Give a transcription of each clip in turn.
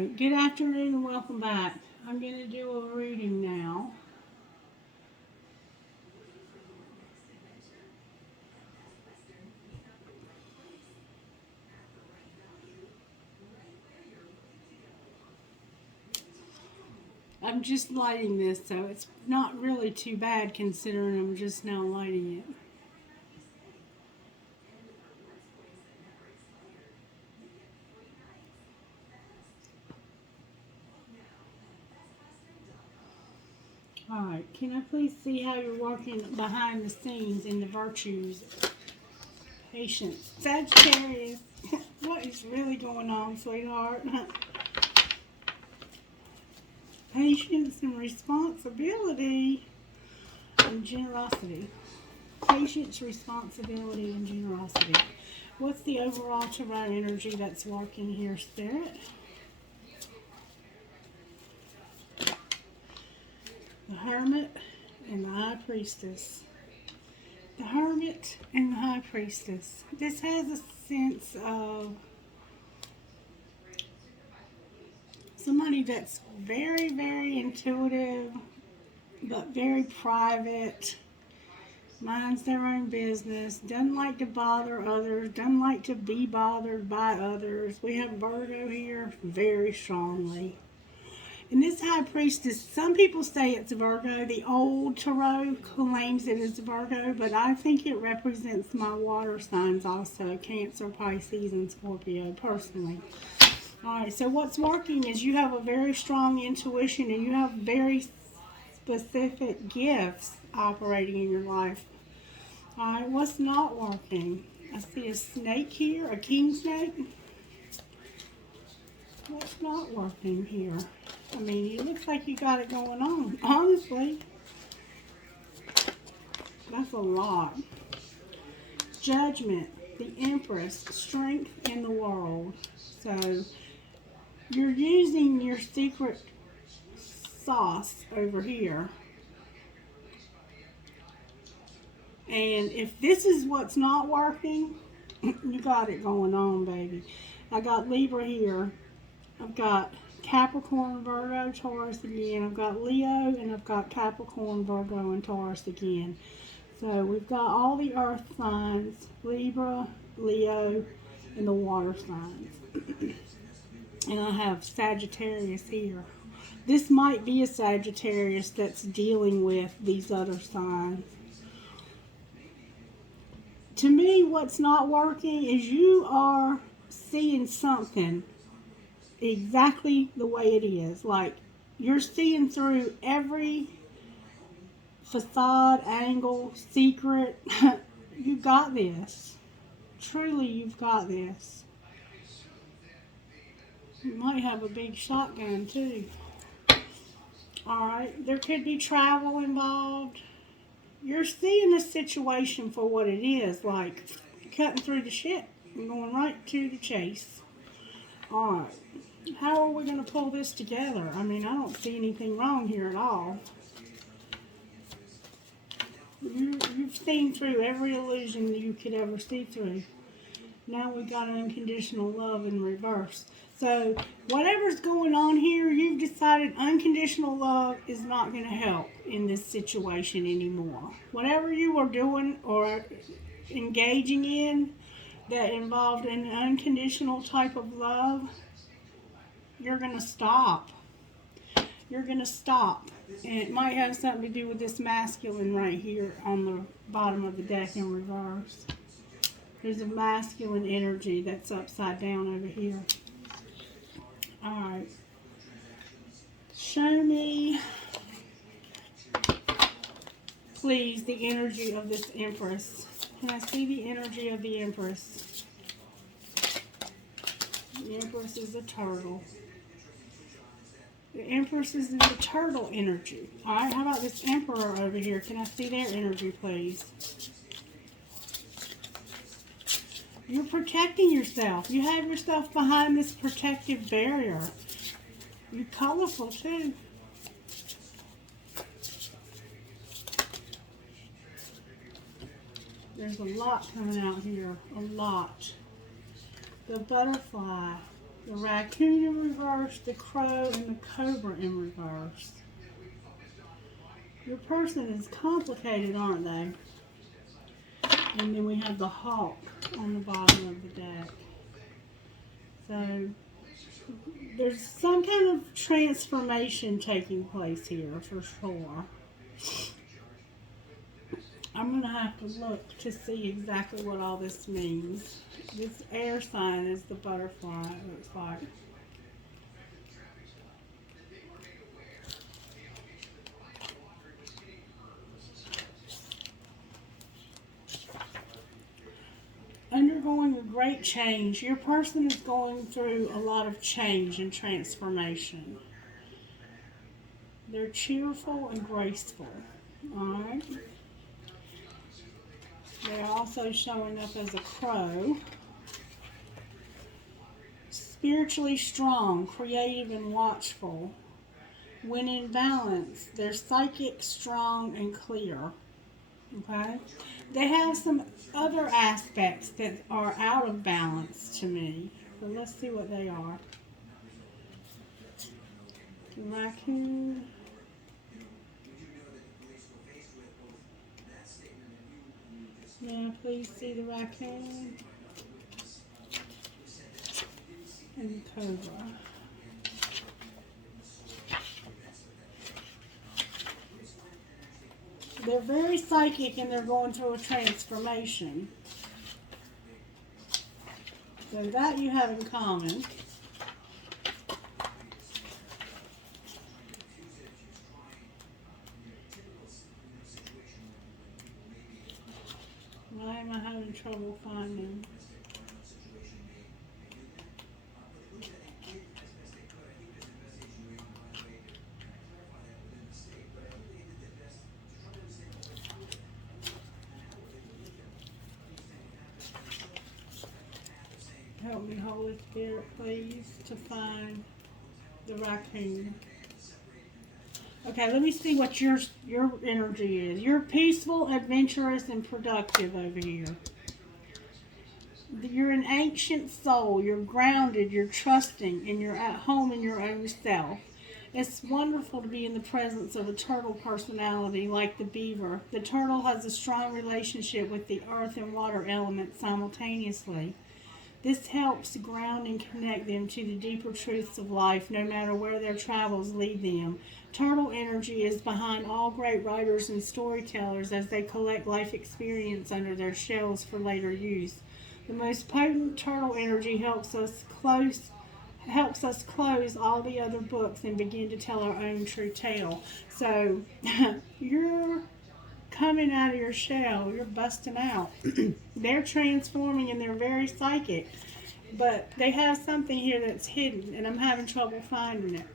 Alright, good afternoon and welcome back. I'm going to do a reading now. I'm just lighting this, so it's not really too bad considering I'm just now lighting it. Alright, can I please see how you're working behind the scenes in the virtues? Patience. Sagittarius, what is really going on, sweetheart? Patience and responsibility and generosity. Patience, responsibility, and generosity. What's the overall Tarot energy that's working here, Spirit? The Hermit and the High Priestess. The Hermit and the High Priestess. This has a sense of somebody that's very, very intuitive, but very private, minds their own business, doesn't like to bother others, doesn't like to be bothered by others. We have Virgo here very strongly. And this High Priestess, some people say it's Virgo. The old Tarot claims it is Virgo, but I think it represents my water signs also, Cancer, Pisces, and Scorpio, personally. Alright, so what's working is you have a very strong intuition and you have very specific gifts operating in your life. Alright, what's not working? I see a snake here, a king snake. What's not working here? I mean, it looks like you got it going on, honestly. That's a lot. Judgment, the Empress, strength in the world. So, you're using your secret sauce over here. And if this is what's not working, you got it going on, baby. I got Libra here. I've got Capricorn, Virgo, Taurus again. I've got Leo, and I've got Capricorn, Virgo, and Taurus again. So we've got all the earth signs, Libra, Leo, and the water signs. And I have Sagittarius here. This might be a Sagittarius that's dealing with these other signs. To me, what's not working is you are seeing something exactly the way it is. Like, you're seeing through every facade, angle, secret. You got this. Truly, you've got this. You might have a big shotgun, too. Alright, there could be travel involved. You're seeing a situation for what it is, like cutting through the shit and going right to the chase. Alright. How are we going to pull this together? I mean, I don't see anything wrong here at all. You've seen through every illusion that you could ever see through. Now we got unconditional love in reverse. So, whatever's going on here, you've decided unconditional love is not going to help in this situation anymore. Whatever you were doing or engaging in that involved an unconditional type of love, you're going to stop. You're going to stop. And it might have something to do with this masculine right here on the bottom of the deck in reverse. There's a masculine energy that's upside down over here. Alright. Show me, please, the energy of this Empress. Can I see the energy of the Empress? The Empress is a turtle. The Empress is in the turtle energy. Alright, how about this Emperor over here? Can I see their energy, please? You're protecting yourself. You have yourself behind this protective barrier. You're colorful, too. There's a lot coming out here. A lot. The butterfly. The raccoon in reverse, the crow, and the cobra in reverse. Your person is complicated, aren't they? And then we have the hawk on the bottom of the deck. So there's some kind of transformation taking place here for sure. I'm going to have to look to see exactly what all this means. This air sign is the butterfly, it looks like. Undergoing a great change. Your person is going through a lot of change and transformation. They're cheerful and graceful. Alright. They're also showing up as a crow. Spiritually strong, creative, and watchful. When in balance, they're psychic, strong, and clear. Okay? They have some other aspects that are out of balance to me. So let's see what they are. The raccoon. Yeah, please see the raccoon. And the cobra. They're very psychic and they're going through a transformation. So that you have in common. Why am I having trouble finding? Help me, Holy Spirit, please, to find the raccoon. Okay, let me see what your energy is. You're peaceful, adventurous, and productive over here. You're an ancient soul. You're grounded, you're trusting, and you're at home in your own self. It's wonderful to be in the presence of a turtle personality like the beaver. The turtle has a strong relationship with the earth and water elements simultaneously. This helps ground and connect them to the deeper truths of life, no matter where their travels lead them. Turtle energy is behind all great writers and storytellers as they collect life experience under their shells for later use. The most potent turtle energy helps us close all the other books and begin to tell our own true tale. So you're coming out of your shell, you're busting out. They're transforming and they're very psychic, but they have something here that's hidden and I'm having trouble finding it.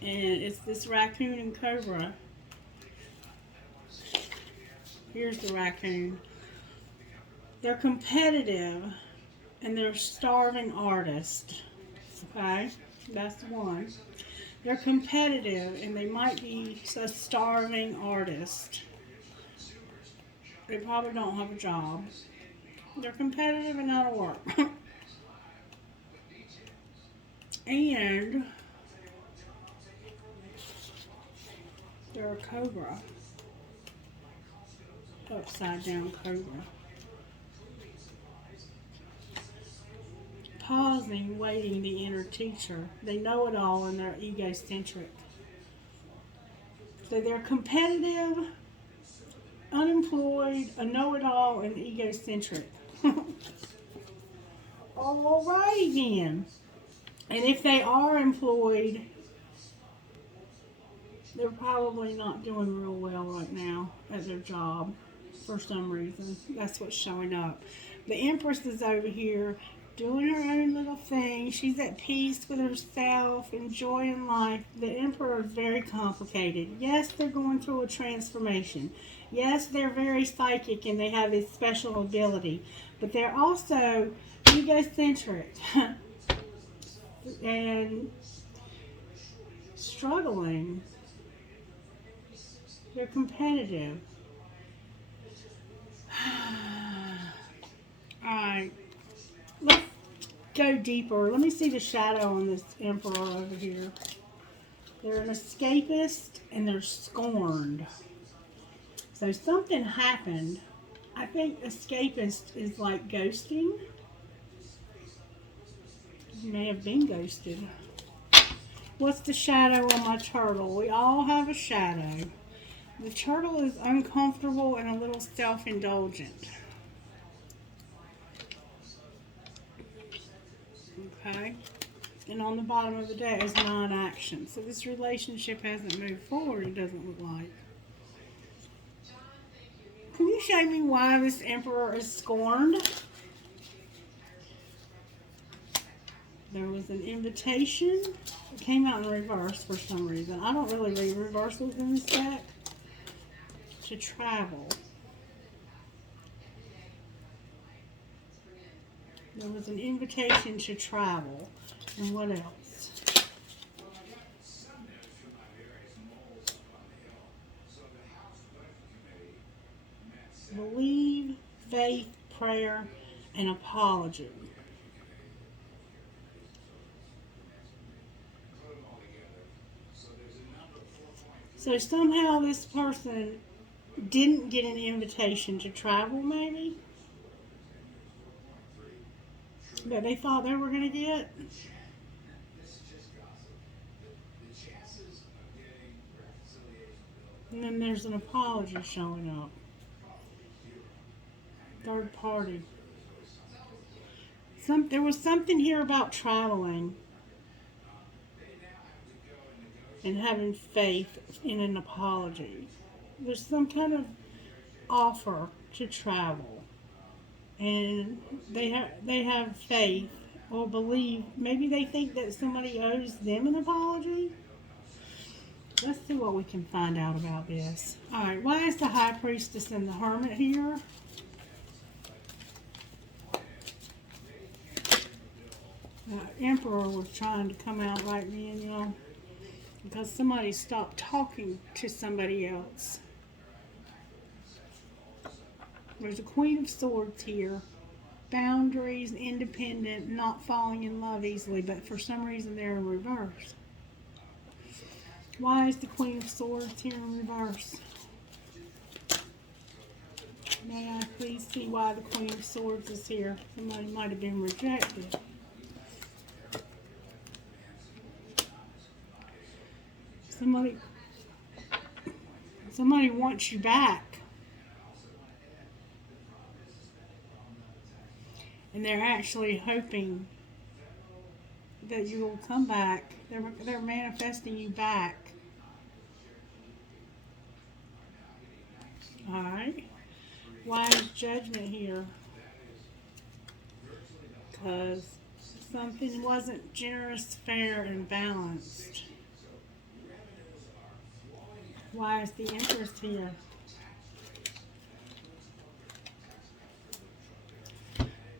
And it's this raccoon and cobra. Here's the raccoon. They're competitive and they're starving artists. Okay, that's one. They're competitive and they might be a starving artist. They probably don't have a job. They're competitive and out of work. And they're a cobra. Upside down cobra. Pausing, waiting, the inner teacher. They know it all and they're egocentric. So they're competitive, unemployed, a know-it-all, and egocentric. Alrighty then. And if they are employed, they're probably not doing real well right now at their job for some reason. That's what's showing up. The Empress is over here doing her own little thing. She's at peace with herself, enjoying life. The Emperor is very complicated. Yes, they're going through a transformation. Yes, they're very psychic and they have this special ability. But they're also egocentric and struggling. They're competitive. Alright. go deeper. Let me see the shadow on this Emperor over here. They're an escapist and they're scorned. So something happened. I think escapist is like ghosting. You may have been ghosted. What's the shadow on my turtle? We all have a shadow. The turtle is uncomfortable and a little self-indulgent. Okay? And on the bottom of the deck is non-action. So this relationship hasn't moved forward, it doesn't look like. Can you show me why this Emperor is scorned? There was an invitation. It came out in reverse for some reason. I don't really read reversals in this deck. To travel. There was an invitation to travel. And what else? Believe, faith, prayer, and apology. So somehow this person didn't get an invitation to travel, maybe? That they thought they were going to get? And then there's an apology showing up. Third party. There was something here about traveling and having faith in an apology. There's some kind of offer to travel, and they have faith or believe. Maybe they think that somebody owes them an apology. Let's see what we can find out about this. All right, why is the High Priestess and the Hermit here? The Emperor was trying to come out right then, you know, because somebody stopped talking to somebody else. There's a Queen of Swords here. Boundaries, independent, not falling in love easily, but for some reason they're in reverse. Why is the Queen of Swords here in reverse? May I please see why the Queen of Swords is here? Somebody might have been rejected. Somebody wants you back. And they're actually hoping that you will come back. They're manifesting you back. Alright. Why is Judgment here? Because something wasn't generous, fair, and balanced. Why is the Empress here?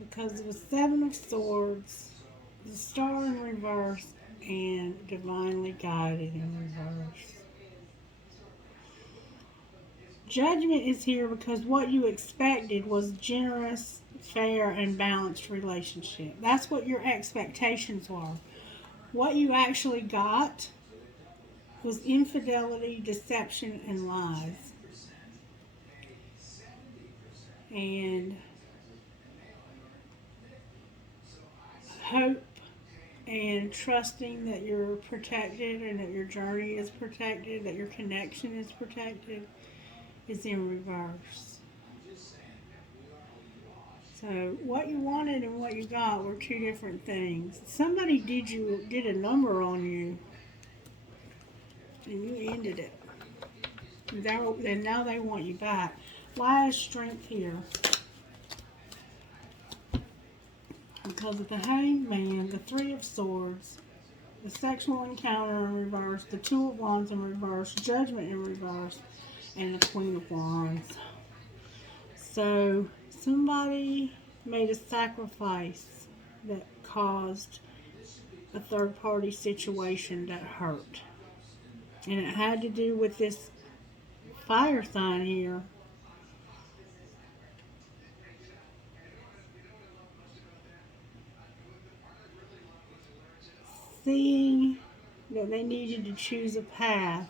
Because of the Seven of Swords, the Star in reverse, and Divinely Guided in reverse. Judgment is here because what you expected was generous, fair, and balanced relationship. That's what your expectations were. What you actually got was infidelity, deception, and lies. And hope and trusting that you're protected and that your journey is protected, that your connection is protected, is in reverse. So what you wanted and what you got were two different things. Somebody did a number on you, and you ended it. And now they want you back. Why is Strength here? Because of the Hanged Man, the Three of Swords, the sexual encounter in reverse, the Two of Wands in reverse, Judgment in reverse, and the Queen of Wands. So somebody made a sacrifice that caused a third-party situation that hurt. And it had to do with this fire sign here. seeing that they needed to choose a path,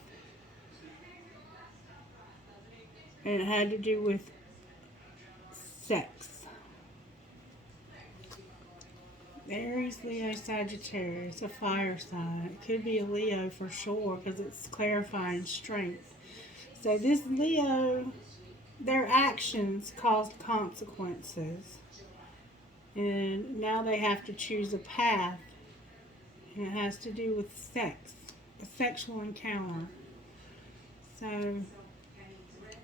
and it had to do with sex. Aries, Leo, Sagittarius, a fire sign. It could be a Leo for sure because it's clarifying strength. So this Leo, their actions caused consequences. And now they have to choose a path. And it has to do with sex, a sexual encounter. So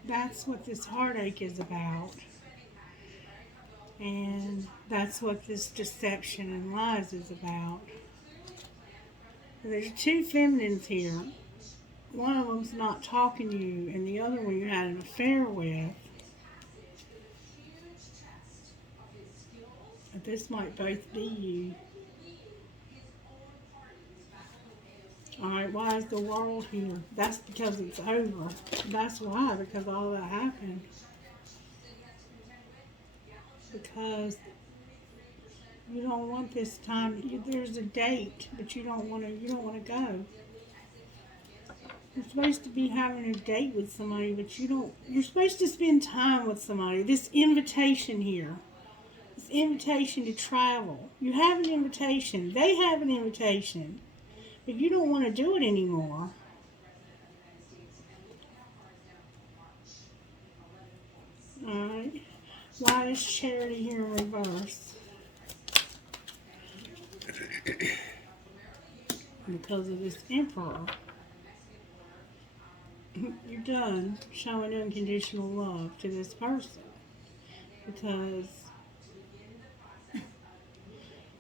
that's what this heartache is about. And that's what this deception and lies is about. There's two feminines here. One of them's not talking to you, and the other one you had an affair with. But this might both be you. Alright, why is the world here? That's because it's over. That's why, because all that happened. Because you don't want this time. There's a date, but you don't want to go. You're supposed to be having a date with somebody, but you don't. You're supposed to spend time with somebody. This invitation here, this invitation to travel. You have an invitation. They have an invitation, but you don't want to do it anymore. All right. Why is Charity here in reverse? Because of this Emperor. You're done showing unconditional love to this person. Because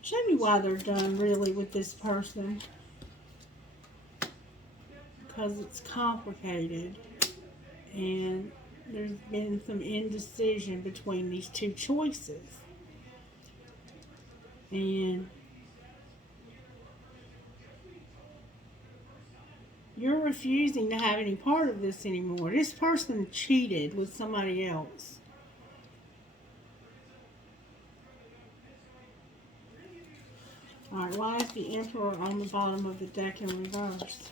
show me why they're done really with this person. Because it's complicated. And there's been some indecision between these two choices. And you're refusing to have any part of this anymore. This person cheated with somebody else. Alright, why is the Emperor on the bottom of the deck in reverse?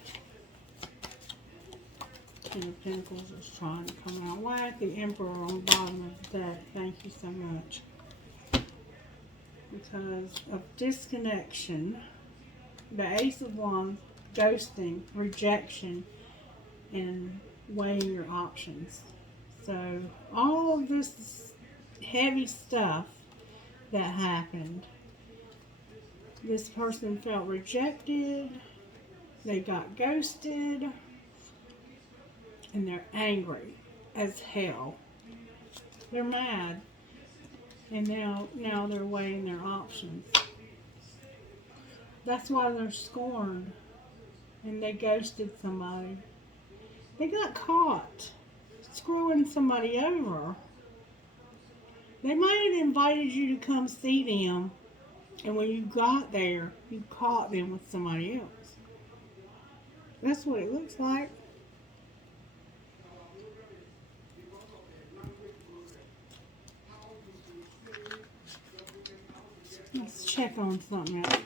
King of Pentacles is trying to come out. Why is the Emperor on the bottom of the deck? Thank you so much. Because of disconnection, the Ace of Wands, ghosting, rejection, and weighing your options. So all of this heavy stuff that happened, this person felt rejected, they got ghosted, and they're angry as hell. They're mad. And now they're weighing their options. That's why they're scorned. And they ghosted somebody. They got caught screwing somebody over. They might have invited you to come see them. And when you got there, you caught them with somebody else. That's what it looks like. Let's check on something else.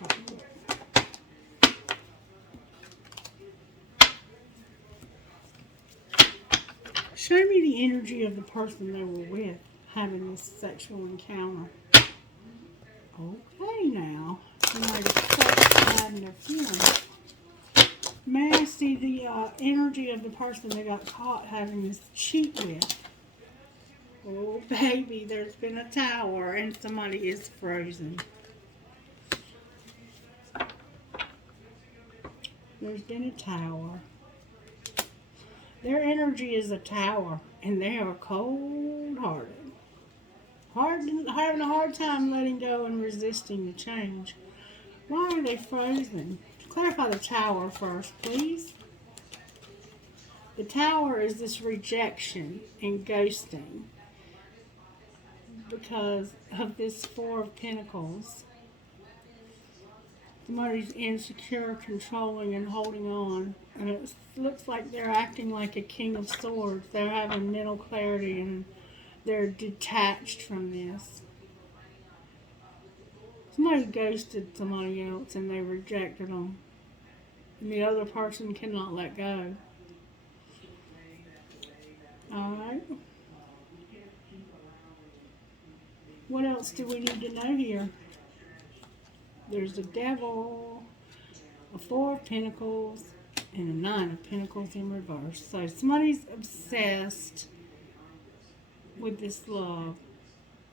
Show me the energy of the person they were with having this sexual encounter. Okay, now. Somebody's having their feelings. May I see the energy of the person they got caught having this cheat with? Oh, baby, there's been a tower and somebody is frozen. There's been a tower. Their energy is a tower, and they are cold-hearted. Having a hard time letting go and resisting the change. Why are they frozen? Clarify the tower first, please. The tower is this rejection and ghosting because of this Four of Pentacles. Somebody's insecure, controlling, and holding on. And it looks like they're acting like a King of Swords. They're having mental clarity and they're detached from this. Somebody ghosted somebody else and they rejected them. And the other person cannot let go. Alright. What else do we need to know here? There's a devil, a four of pentacles, and a nine of pentacles in reverse. So somebody's obsessed with this love.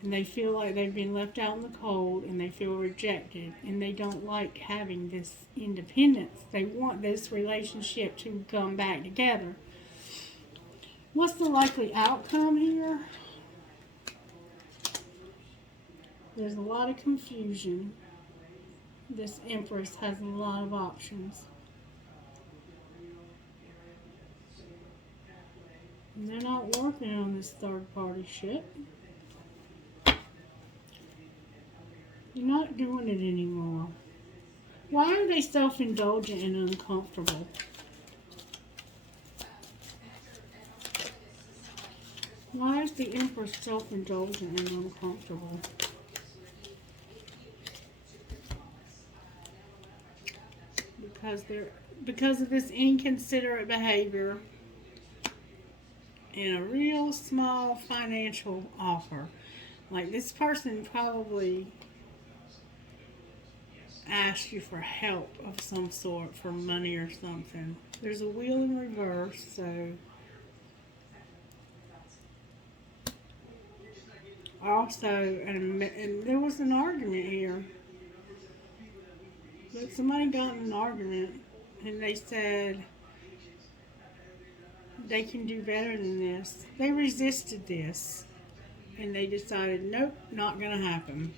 And they feel like they've been left out in the cold and they feel rejected. And they don't like having this independence. They want this relationship to come back together. What's the likely outcome here? There's a lot of confusion. This Empress has a lot of options. And they're not working on this third party shit. You're not doing it anymore. Why are they self-indulgent and uncomfortable? Why is the Empress self-indulgent and uncomfortable? Because of this inconsiderate behavior and a real small financial offer. Like, this person probably asked you for help of some sort, for money or something. There's a wheel in reverse, so also, and there was an argument here. But somebody got in an argument and they said they can do better than this. They resisted this and they decided, nope, not gonna happen.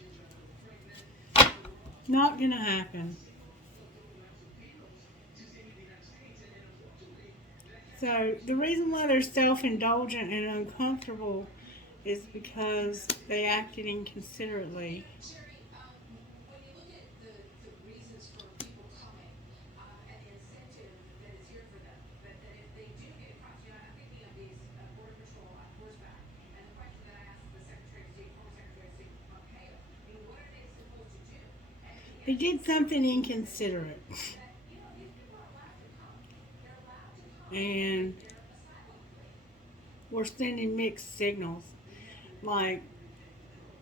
Not gonna happen. So the reason why they're self-indulgent and uncomfortable is because they acted inconsiderately. They did something inconsiderate. And we're sending mixed signals. Like,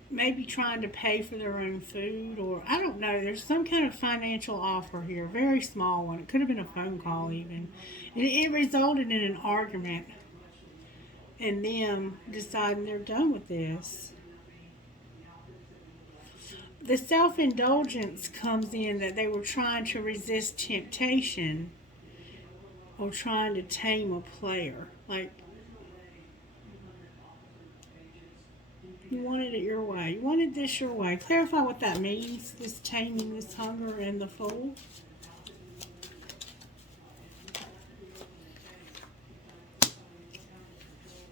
maybe trying to pay for their own food, or I don't know. There's some kind of financial offer here, a very small one. It could have been a phone call even. And it resulted in an argument and them deciding they're done with this. The self-indulgence comes in that they were trying to resist temptation or trying to tame a player. Like, you wanted it your way. You wanted this your way. Clarify what that means, this taming, this hunger, and the Fool.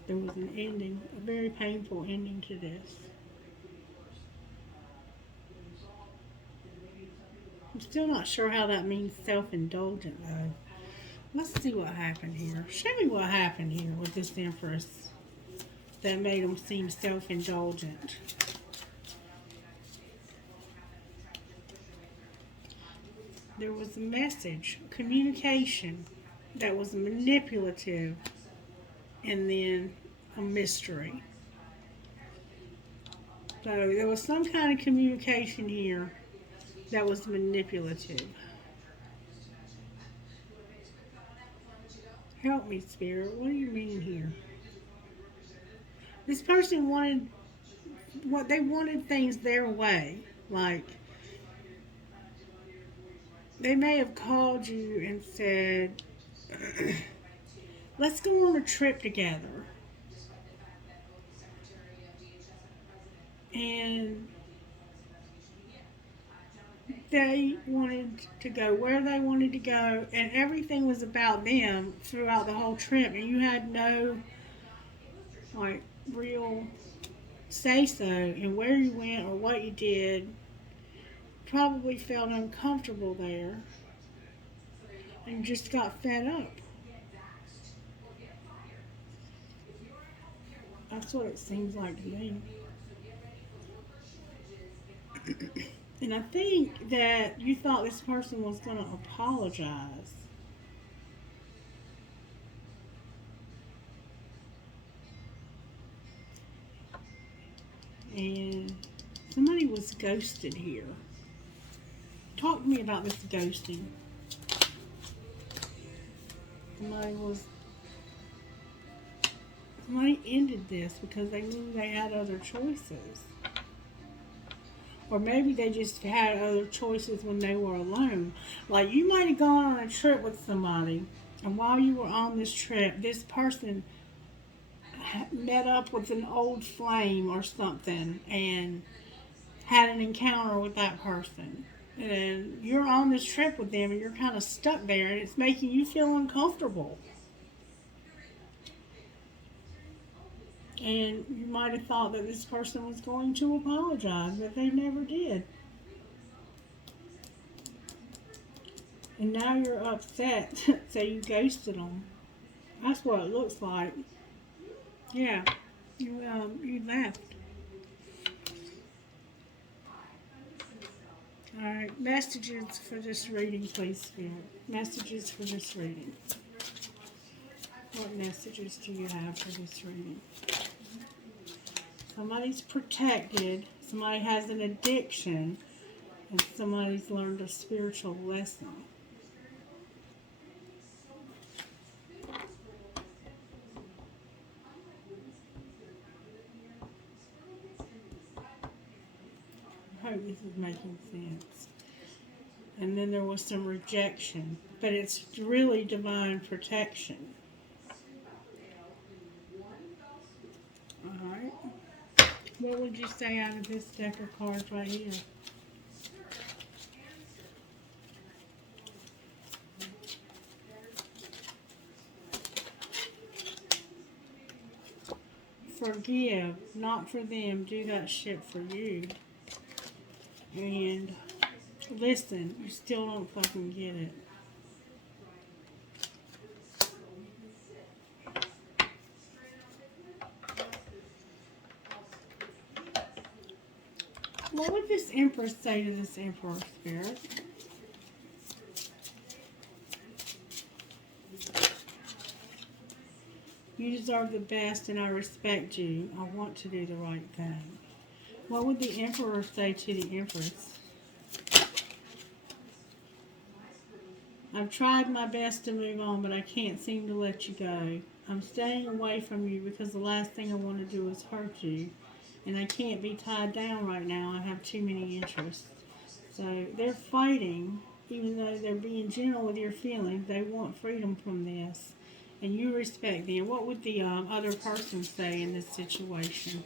There was an ending, a very painful ending to this. I'm still not sure how that means self-indulgent, though. Let's see what happened here. Show me what happened here with this Empress that made them seem self-indulgent. There was a message, communication that was manipulative, and then a mystery. So there was some kind of communication here that was manipulative. Help me, Spirit. What do you mean here? This person wanted they wanted things their way. Like, they may have called you and said, let's go on a trip together. And they wanted to go where they wanted to go, and everything was about them throughout the whole trip, and you had no, like, real say-so in where you went or what you did. Probably felt uncomfortable there and just got fed up. That's what it seems like to me. And I think that you thought this person was going to apologize. And somebody was ghosted here. Talk to me about this ghosting. Somebody ended this because they knew they had other choices. Or maybe they just had other choices when they were alone. Like, you might have gone on a trip with somebody, and while you were on this trip, this person met up with an old flame or something and had an encounter with that person. And you're on this trip with them and you're kind of stuck there and it's making you feel uncomfortable. And you might have thought that this person was going to apologize, but they never did. And now you're upset, so you ghosted them. That's what it looks like. Yeah, you left. All right, messages for this reading, please, Spirit. Messages for this reading. What messages do you have for this reading? Somebody's protected, somebody has an addiction, and somebody's learned a spiritual lesson. I hope this is making sense. And then there was some rejection, but it's really divine protection. Alright. What would you say out of this deck of cards right here? Forgive, not for them, do that shit for you. And listen, you still don't fucking get it. What would this Empress say to this Emperor, Spirit? You deserve the best and I respect you. I want to do the right thing. What would the Emperor say to the Empress? I've tried my best to move on, but I can't seem to let you go. I'm staying away from you because the last thing I want to do is hurt you. And I can't be tied down right now. I have too many interests. So they're fighting, even though they're being gentle with your feelings. They want freedom from this. And you respect them. What would the other person say in this situation?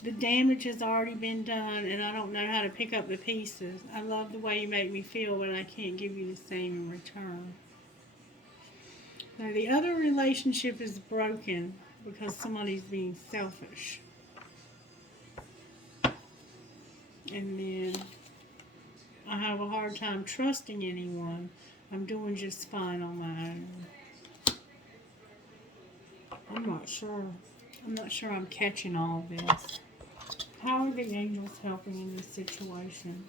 The damage has already been done, and I don't know how to pick up the pieces. I love the way you make me feel, but I can't give you the same in return. Now, the other relationship is broken because somebody's being selfish. And then I have a hard time trusting anyone. I'm doing just fine on my own. I'm not sure. I'm not sure I'm catching all of this. How are the angels helping in this situation?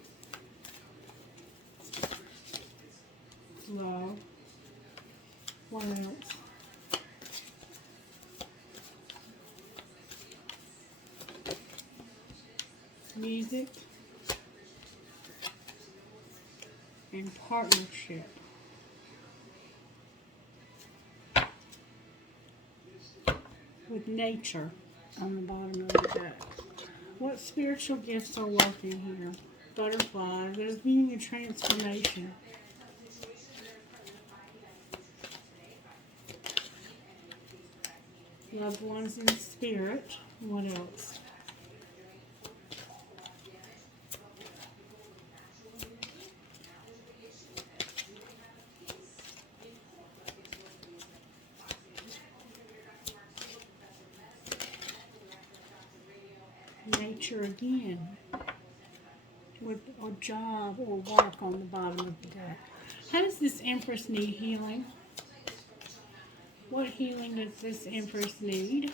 Love. What else? Music. And partnership. With nature on the bottom of the deck. What spiritual gifts are working here? Butterflies. There's being a transformation. Loved ones in spirit. What else? Nature again. with a job or work on the bottom of the deck. How does this Empress need healing? What healing does this Empress need?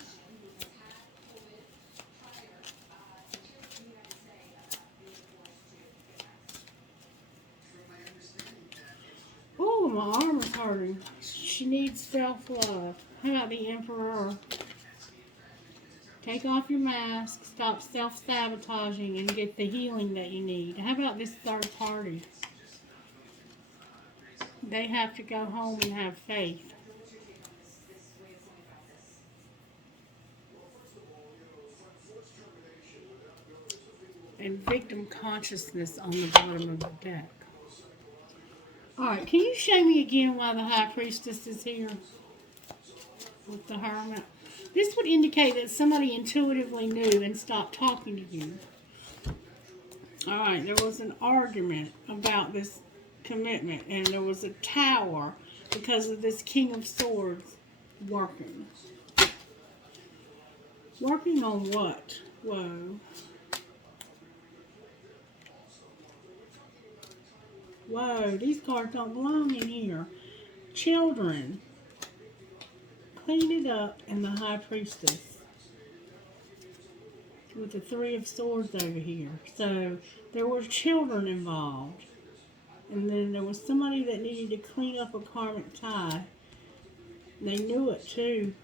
Oh, my arm is hurting. She needs self-love. How about the Emperor? Take off your mask, stop self-sabotaging, and get the healing that you need. How about this third party? They have to go home and have faith. And victim consciousness on the bottom of the deck. Alright, can you show me again why the High Priestess is here with the Hermit? This would indicate that somebody intuitively knew and stopped talking to you. Alright, there was an argument about this commitment, and there was a tower because of this King of Swords working. Working on what? Whoa. Whoa, these cards don't belong in here. Children. Clean it up, and the High Priestess. With the Three of Swords over here. So, there were children involved. And then there was somebody that needed to clean up a karmic tie. They knew it too,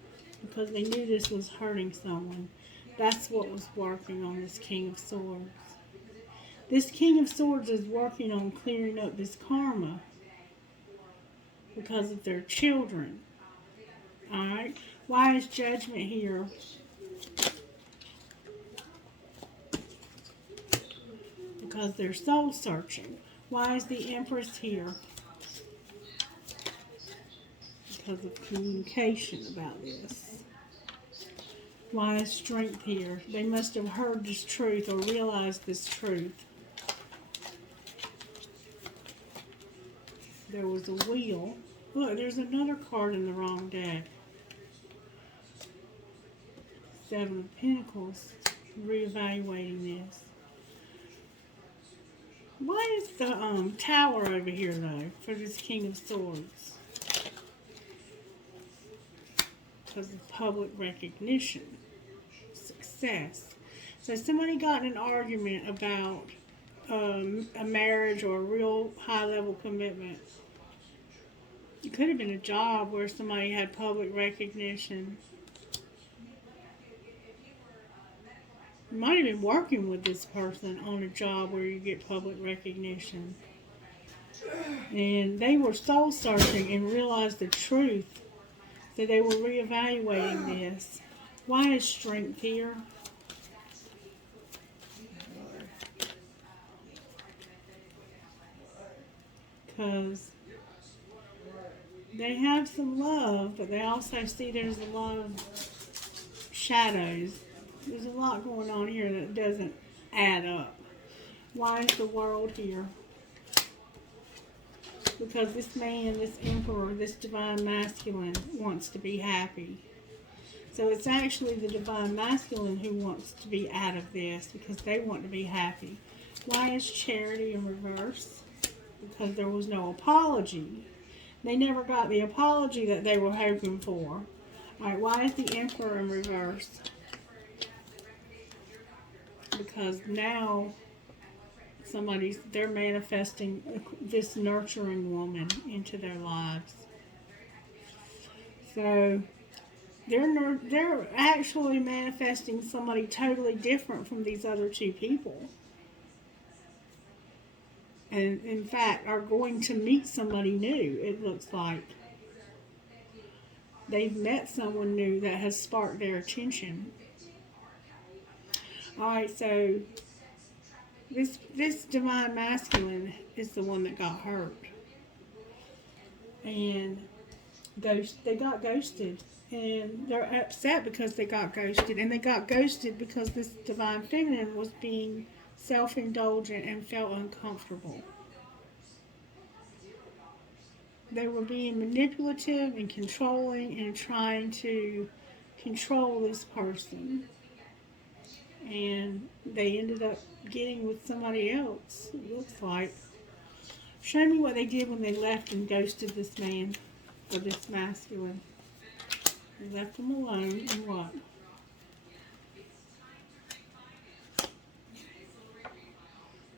because they knew this was hurting someone. That's what was working on this King of Swords. This King of Swords is working on clearing up this karma because of their children. Alright? Why is Judgment here? Because they're soul searching. Why is the Empress here? Because of communication about this. Why is Strength here? They must have heard this truth or realized this truth. There was a wheel. Look, there's another card in the wrong deck. Seven of Pentacles. Reevaluating this. Why is the tower over here, though, for this King of Swords? Because of public recognition. Success. So somebody got in an argument about a marriage or a real high-level commitment. It could have been a job where somebody had public recognition. You might have been working with this person on a job where you get public recognition. And they were soul searching and realized the truth. So they were reevaluating this. Why is Strength here? Because they have some love, but they also see there's a lot of shadows. There's a lot going on here that doesn't add up. Why is the World here? Because this man, this Emperor, this Divine Masculine wants to be happy. So it's actually the Divine Masculine who wants to be out of this because they want to be happy. Why is Charity in reverse? Because there was no apology. They never got the apology that they were hoping for. Alright, why is the Emperor in reverse? Because now they're manifesting this nurturing woman into their lives. So they're actually manifesting somebody totally different from these other two people. And in fact are going to meet somebody new, it looks like. They've met someone new that has sparked their attention. Alright, so this Divine Masculine is the one that got hurt. And they got ghosted. And they're upset because they got ghosted. And they got ghosted because this Divine Feminine was being self-indulgent and felt uncomfortable. They were being manipulative and controlling and trying to control this person. and they ended up getting with somebody else, it looks like. Show me what they did when they left and ghosted this man, or this masculine. They left him alone, and what?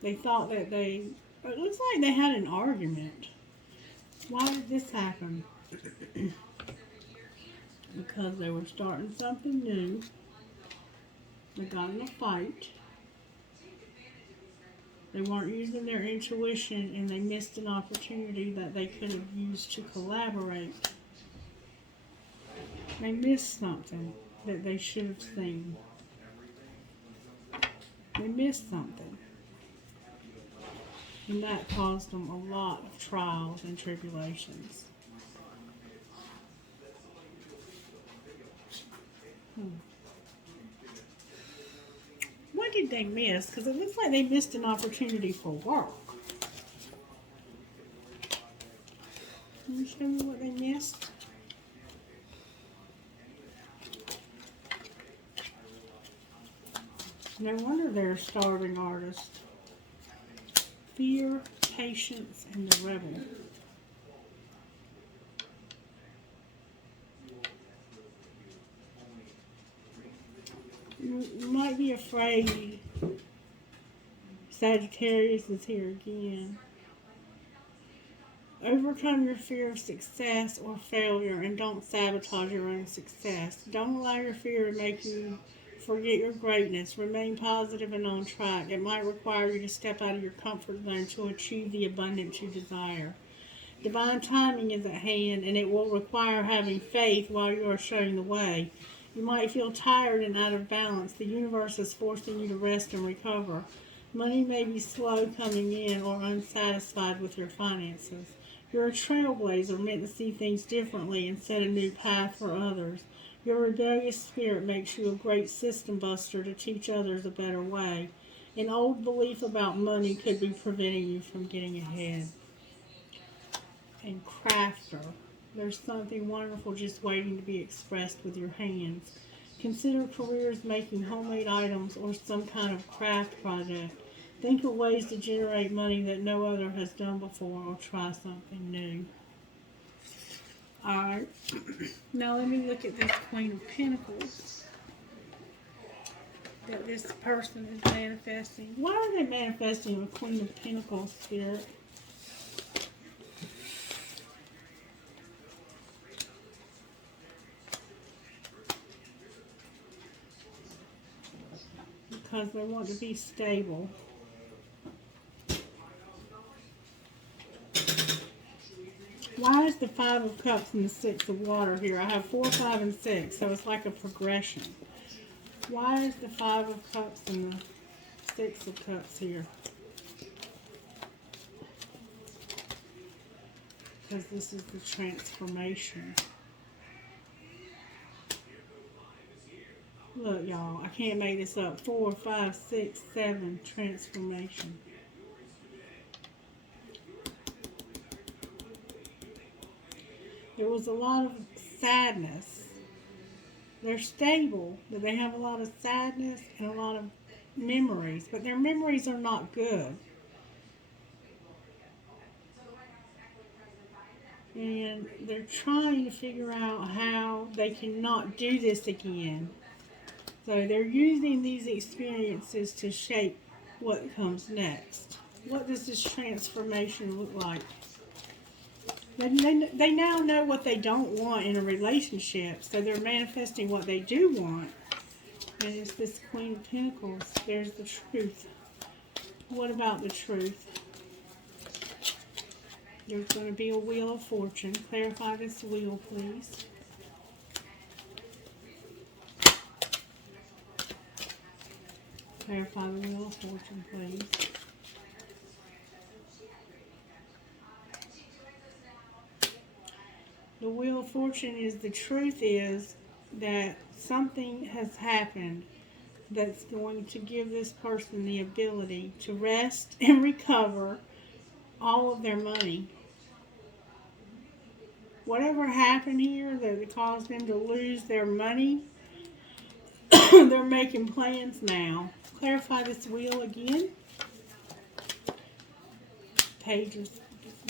They thought that it looks like they had an argument. Why did this happen? Because they were starting something new. They got in a fight. They weren't using their intuition, and they missed an opportunity that they could have used to collaborate. They missed something that they should have seen. They missed something. And that caused them a lot of trials and tribulations. What did they miss? Because it looks like they missed an opportunity for work. Can you show me what they missed? No wonder they're a starving artist. Fear, patience, and the rebel. You might be afraid. Sagittarius is here again. Overcome your fear of success or failure, and don't sabotage your own success. Don't allow your fear to make you forget your greatness. Remain positive and on track. It might require you to step out of your comfort zone to achieve the abundance you desire. Divine timing is at hand, and it will require having faith while you are showing the way. You might feel tired and out of balance. The universe is forcing you to rest and recover. Money may be slow coming in or unsatisfied with your finances. You're a trailblazer, meant to see things differently and set a new path for others. Your rebellious spirit makes you a great system buster to teach others a better way. An old belief about money could be preventing you from getting ahead. And crafter. There's something wonderful just waiting to be expressed with your hands. Consider careers making homemade items or some kind of craft project. Think of ways to generate money that no other has done before, or try something new. Alright, now let me look at this Queen of Pentacles that this person is manifesting. Why are they manifesting a Queen of Pentacles, Spirit? Because they want to be stable. Why is the Five of Cups and the Six of Water here? I have 4, 5, and 6, so it's like a progression. Why is the Five of Cups and the Six of Cups here? Because this is the transformation. Look, y'all, I can't make this up. 4, 5, 6, 7, transformation. There was a lot of sadness. They're stable, but they have a lot of sadness and a lot of memories. But their memories are not good. And they're trying to figure out how they can not do this again. So they're using these experiences to shape what comes next. What does this transformation look like? They now know what they don't want in a relationship, so they're manifesting what they do want. And it's this Queen of Pentacles. There's the truth. What about the truth? There's going to be a Wheel of Fortune. Clarify this wheel, please. Clarify the Wheel of Fortune, please. The Wheel of Fortune is, the truth is that something has happened that's going to give this person the ability to rest and recover all of their money. Whatever happened here that caused them to lose their money, They're making plans now. Clarify this wheel again. Page of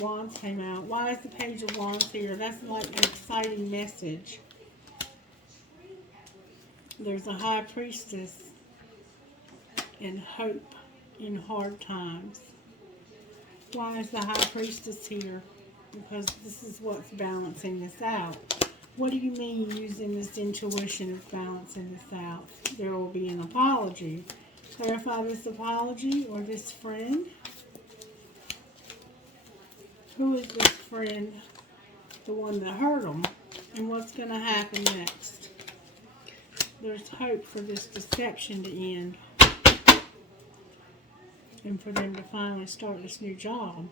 Wands came out. Why is the Page of Wands here? That's like an exciting message. There's a High Priestess and hope in hard times. Why is the High Priestess here? Because this is what's balancing this out. What do you mean using this intuition of balancing this out? There will be an apology. Clarify this apology or this friend. Who is this friend? The one that hurt them. And what's going to happen next? There's hope for this deception to end. And for them to finally start this new job.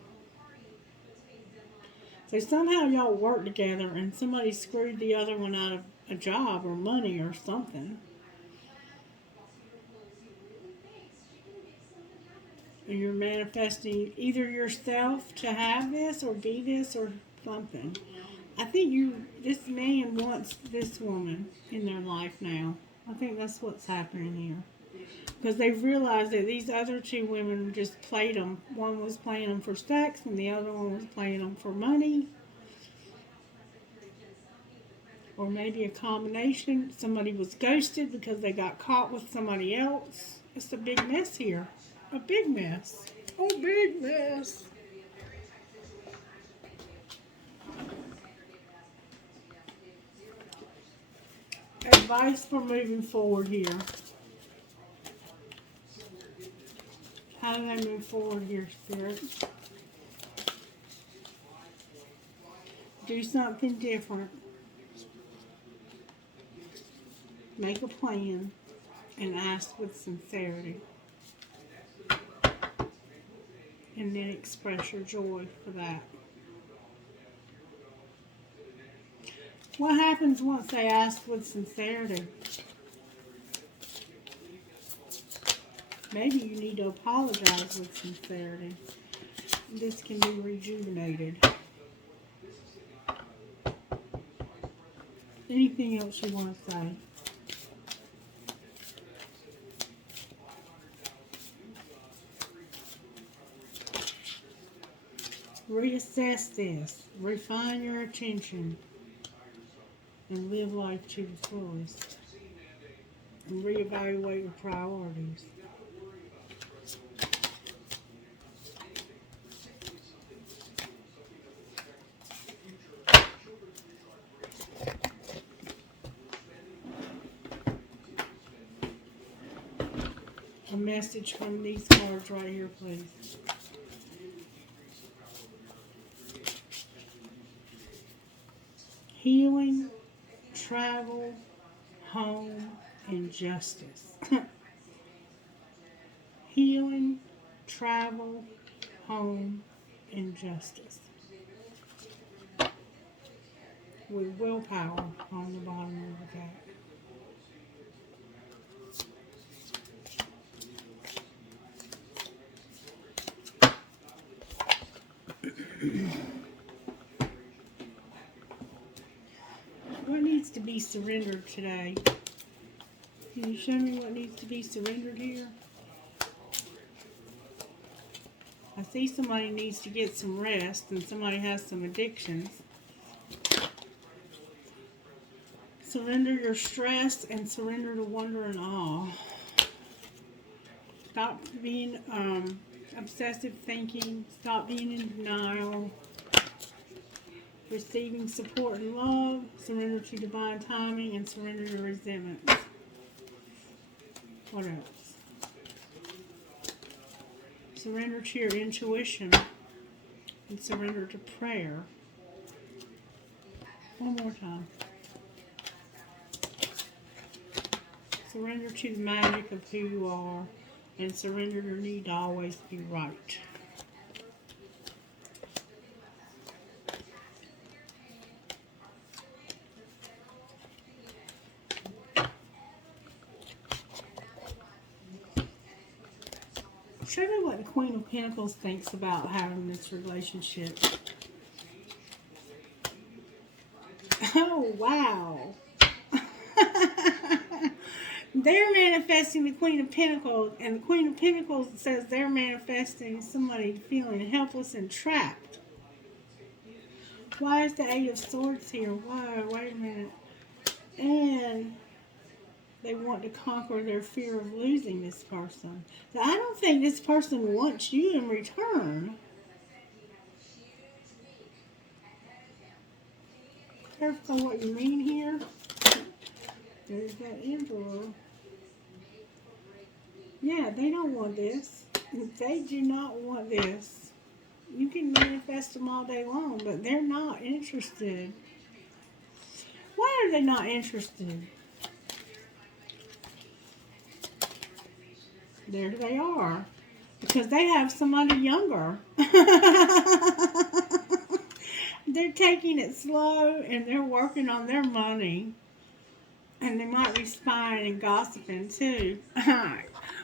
So somehow y'all work together and somebody screwed the other one out of a job or money or something. And you're manifesting either yourself to have this or be this or something. I think this man wants this woman in their life now. I think that's what's happening here. Because they've realized that these other two women just played them. One was playing them for sex and the other one was playing them for money. Or maybe a combination. Somebody was ghosted because they got caught with somebody else. It's a big mess here. A big mess. A big mess. Advice for moving forward here. How do they move forward here, Spirit? Do something different. Make a plan and ask with sincerity. And then express your joy for that. What happens once they ask with sincerity? Maybe you need to apologize with sincerity. This can be rejuvenated. Anything else you want to say? Reassess this. Refine your attention. And live life to the fullest. And reevaluate your priorities. A message from these cards right here, please. Healing, travel, home, and justice. Healing, travel, home, and justice. With willpower on the bottom of the deck. What needs to be surrendered today? Can you show me what needs to be surrendered here? I see somebody needs to get some rest and somebody has some addictions. Surrender your stress and surrender to wonder and awe. Stop being obsessive thinking. Stop being in denial. Receiving support and love. Surrender to divine timing and surrender to resentment. What else? Surrender to your intuition and surrender to prayer. One more time. Surrender to the magic of who you are and surrender your need to always be right. Show me what the Queen of Pentacles thinks about having this relationship. Oh, wow. they're manifesting the Queen of Pentacles, and the Queen of Pentacles says they're manifesting somebody feeling helpless and trapped. Why is the Eight of Swords here? Whoa, wait a minute. And they want to conquer their fear of losing this person. Now, I don't think this person wants you in return. Careful what you mean here. There's that Emperor. Yeah, they don't want this. They do not want this. You can manifest them all day long, but they're not interested. Why are they not interested? There they are. Because they have somebody younger. They're taking it slow and they're working on their money. And they might be spying and gossiping too.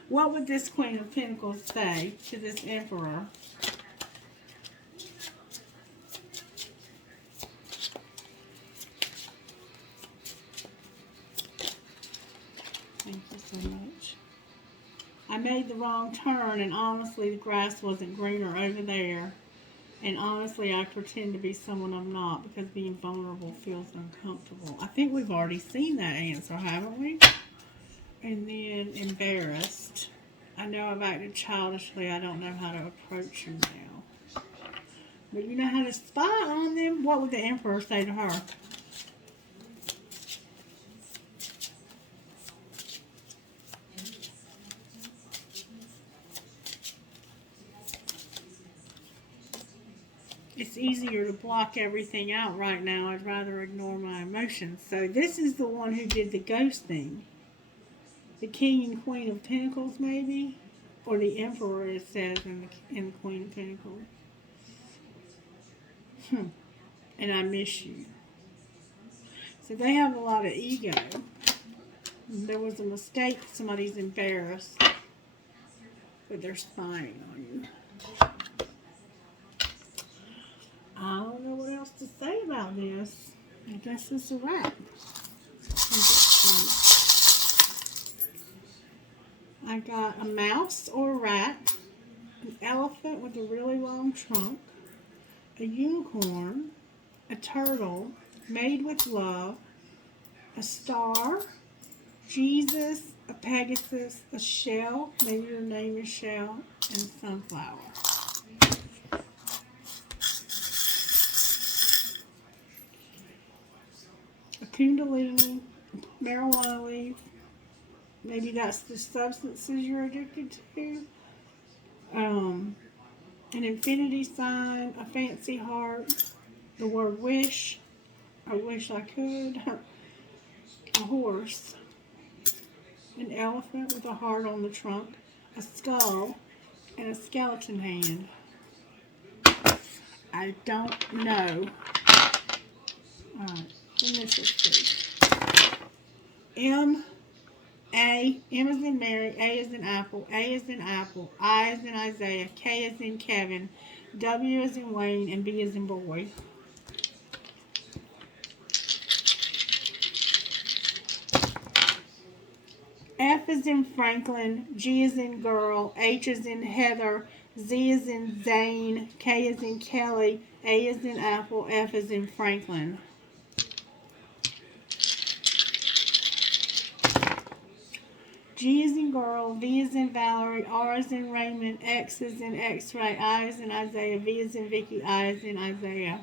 What would this Queen of Pentacles say to this Emperor? Thank you so much. I made the wrong turn, and honestly, the grass wasn't greener over there. And honestly, I pretend to be someone I'm not because being vulnerable feels uncomfortable. I think we've already seen that answer, haven't we? And then embarrassed. I know I've acted childishly. I don't know how to approach you now. But you know how to spy on them? What would the Emperor say to her? It's easier to block everything out right now. I'd rather ignore my emotions. So this is the one who did the ghosting. The King and Queen of Pentacles, maybe? Or the Emperor, it says in the Queen of Pentacles. And I miss you. So they have a lot of ego. There was a mistake. Somebody's embarrassed. But they're spying on you. I don't know what else to say about this. I guess it's a wrap. I got a mouse or a rat, an elephant with a really long trunk, a unicorn, a turtle made with love, a star, Jesus, a Pegasus, a shell, maybe your name is Shell, and sunflower. A kundalini, marijuana leaf, maybe that's the substances you're addicted to. An infinity sign, a fancy heart, the word wish, I wish I could, a horse, an elephant with a heart on the trunk, a skull, and a skeleton hand. I don't know. Alright, initials please. M is in Mary, A is in Apple, A is in Apple, I is in Isaiah, K is in Kevin, W is in Wayne, and B is in boy. F is in Franklin, G is in girl, H is in Heather, Z is in Zane, K is in Kelly, A is in Apple, F is in Franklin. G is in girl, V is in Valerie, R is in Raymond, X is in X-ray, I is in Isaiah, V is in Vicky, I is in Isaiah.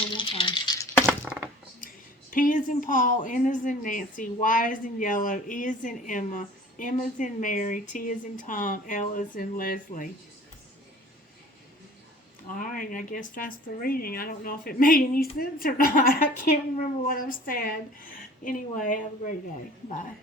One more time. P is in Paul, N is in Nancy, Y is in yellow, E is in Emma, M is in Mary, T is in Tom, L is in Leslie. Alright, I guess that's the reading. I don't know if it made any sense or not. I can't remember what I've said. Anyway, have a great day. Bye.